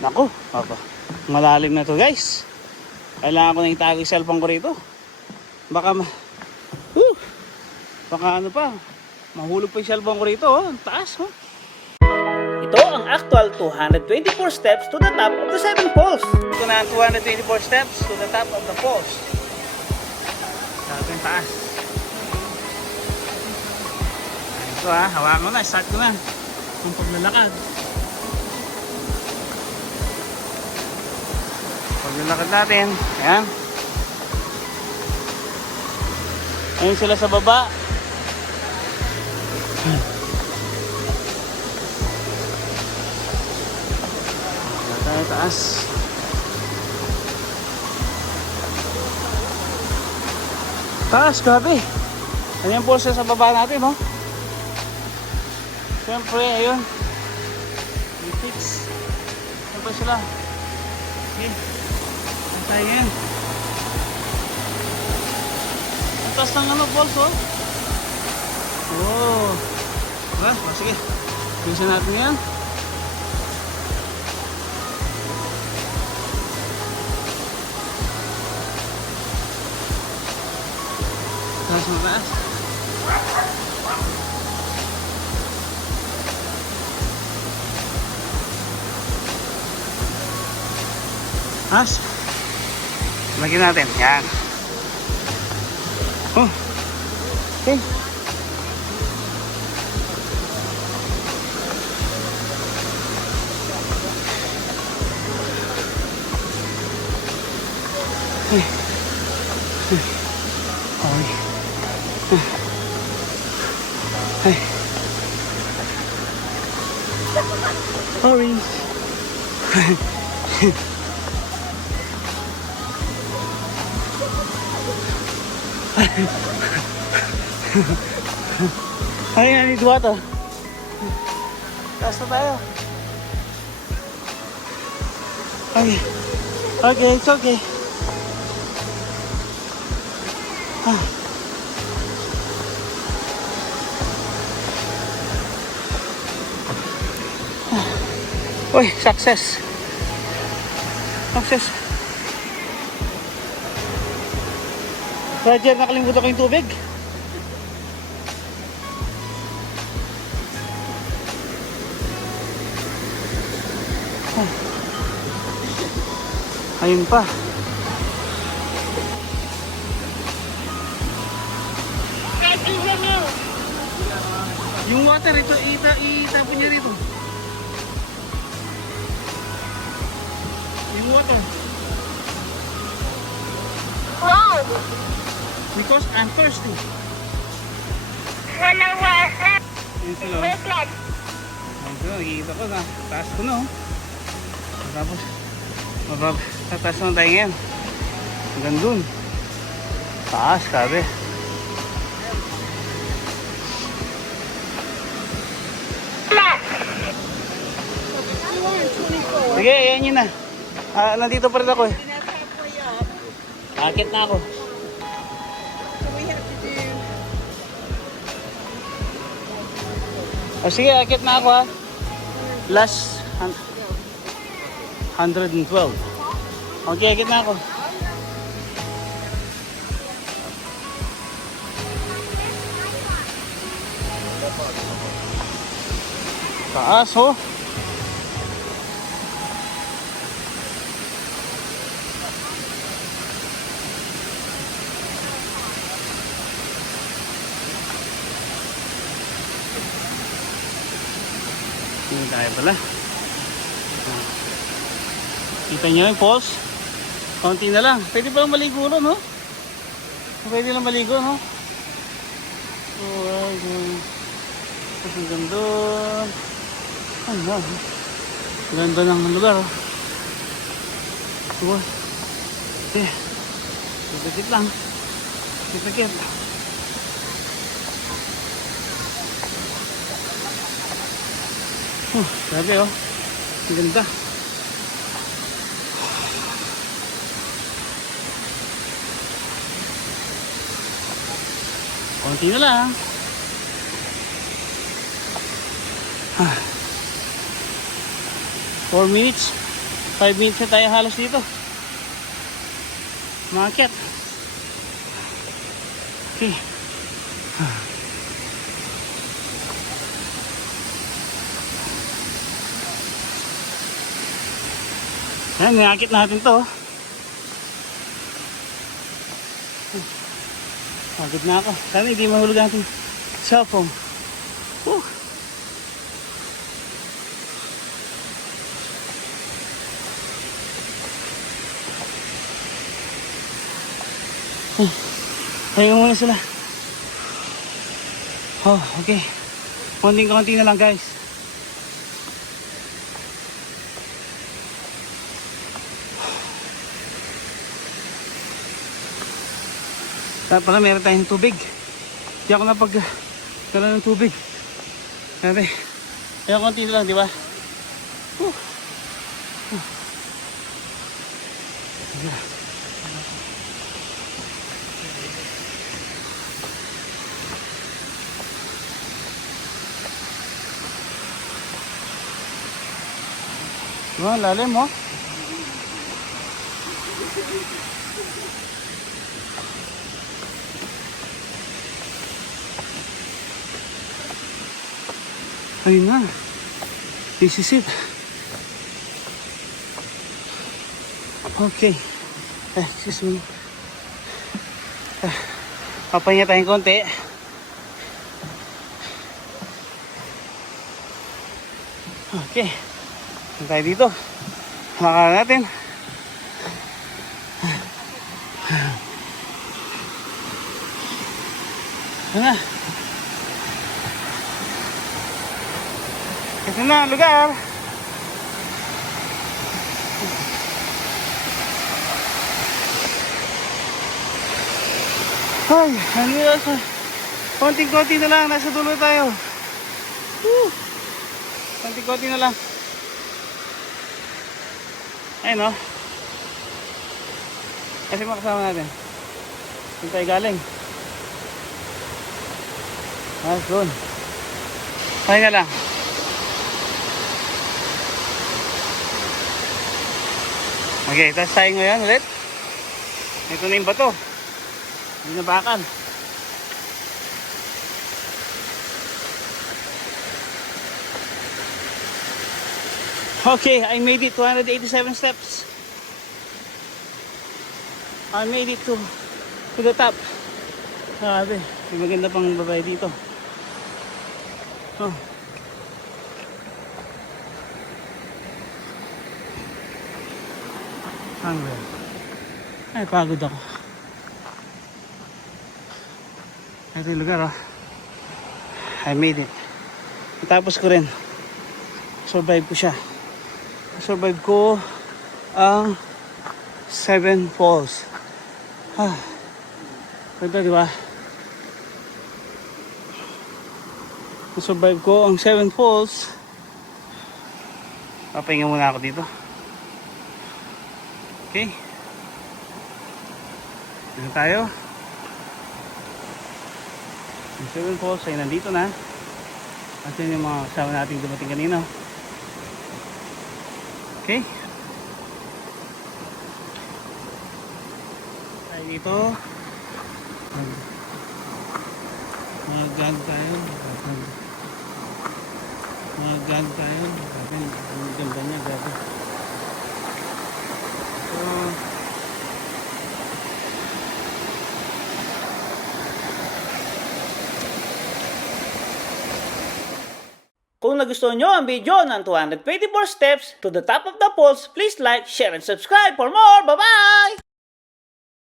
Naku, papa. Malalim na to guys. Kailangan ko na itago yung cellphone ko rito. Baka ma... Whew! Baka ano pa. Mahulog pa yung cellphone ko rito. Oh. Ang taas. Oh. Ito ang actual 224 steps to the top of the 7 falls. Ito na ang 224 steps to the top of the falls. Sabi yung taas. Ito ha, hawakan ko na, start ko na. Ang paglalakad. Paglalakad natin, ayan. Ayun sila sa baba. Tayo taas. Taas, grabe. Ayan po siya sa baba natin, no? Siyempre, ayun. May fix. Saan pa sila? Okay. Tayo ngayon? Ang taas ng ano, balls, oh. Oh. Diba? Oh, sige. Bilisan natin yan. Taas na taas. Taas. Lagyan natin. Yan. Oh. Okay. Okay. Hey. Orange. Ay, I need water. Taas na tayo. Okay. Okay, it's okay. Ah. Uy, success. Success. Roger, nakalimutan ko yung tubig. Ah. Ayun pa. Yung water ito, ita, itapon niya rito. Yung water. Wow! Because I'm thirsty. Walang lang. Ayun sila, nakikita ko na. Taas ko na oh. Tapos, mabab, tataas na tayo ngayon. Hanggang dun. Taas, sabi. Sige, ayan yun na. Ah, nandito pa rin ako eh. Akit na ako. O sige, akit na ako ha. Last hun- 112. Okay, akit na ako. Taas oh. Tayo pala. Kita nyo yung falls? Konti na lang. Pwede pa lang maligo ron, no? Pwede lang maligo, no? Ay. Tapos ang ganda. Ay, wow. Ganda ng lugar, oh. Diba? Eh, dikit lang. Dikit Oh, grabe oh. Ang ganda. Konti na lang. Ah. 4 minutes. 5 minutes na tayo halos dito. Market. Okay. Ayan, niyakit natin to. Pagod na ako. Sana hindi mahulog ang ating cellphone. Woo! Tayo muna sila. Oh, okay. Konting-konti na lang guys. Dapat pala meron tayong tubig. Hindi ako napag dala ng tubig. Sabi, kaya konti lang, di ba? Whew. Sige. Diba, lalim mo. Ayun na. This is it. Okay. Eh, excuse me. Eh, papahinga tayong konti. Okay. Saan tayo dito? Makakala natin. Ano na? Na ang lugar. Ay, ano yun? Konting-konti na lang, nasa dulo tayo. Woo! Konting-konti na lang. Ayun o. Kasi makasama natin. Saan tayo galing? Ah, doon. Pahinga lang. Okay, tapos tayo ngayon ulit. Ito na yung bato. Hindi na bakal. Okay, I made it 287 steps. I made it to to the top. Sabi, may maganda pang babae dito. Oh. Hungry. Ay, pagod ako. Ito yung lugar, oh. I made it. Tapos ko rin. Survive ko siya. Survive ko ang Seven Falls. Ah. Ganda, di ba? Survive ko ang Seven Falls. Papahinga muna ako dito. Okay. Dito tayo. Ang Seven Falls ay nandito na. At yun yung mga kasama nating dumating kanina. Okay. Tayo dito. Mag- Mag-gag tayo. Mag- Mag-gag tayo. Ang ganda niya. Grabe. Kung nagustuhan nyo ang video ng 224 steps to the top of the poles, please like, share, and subscribe for more. Bye-bye!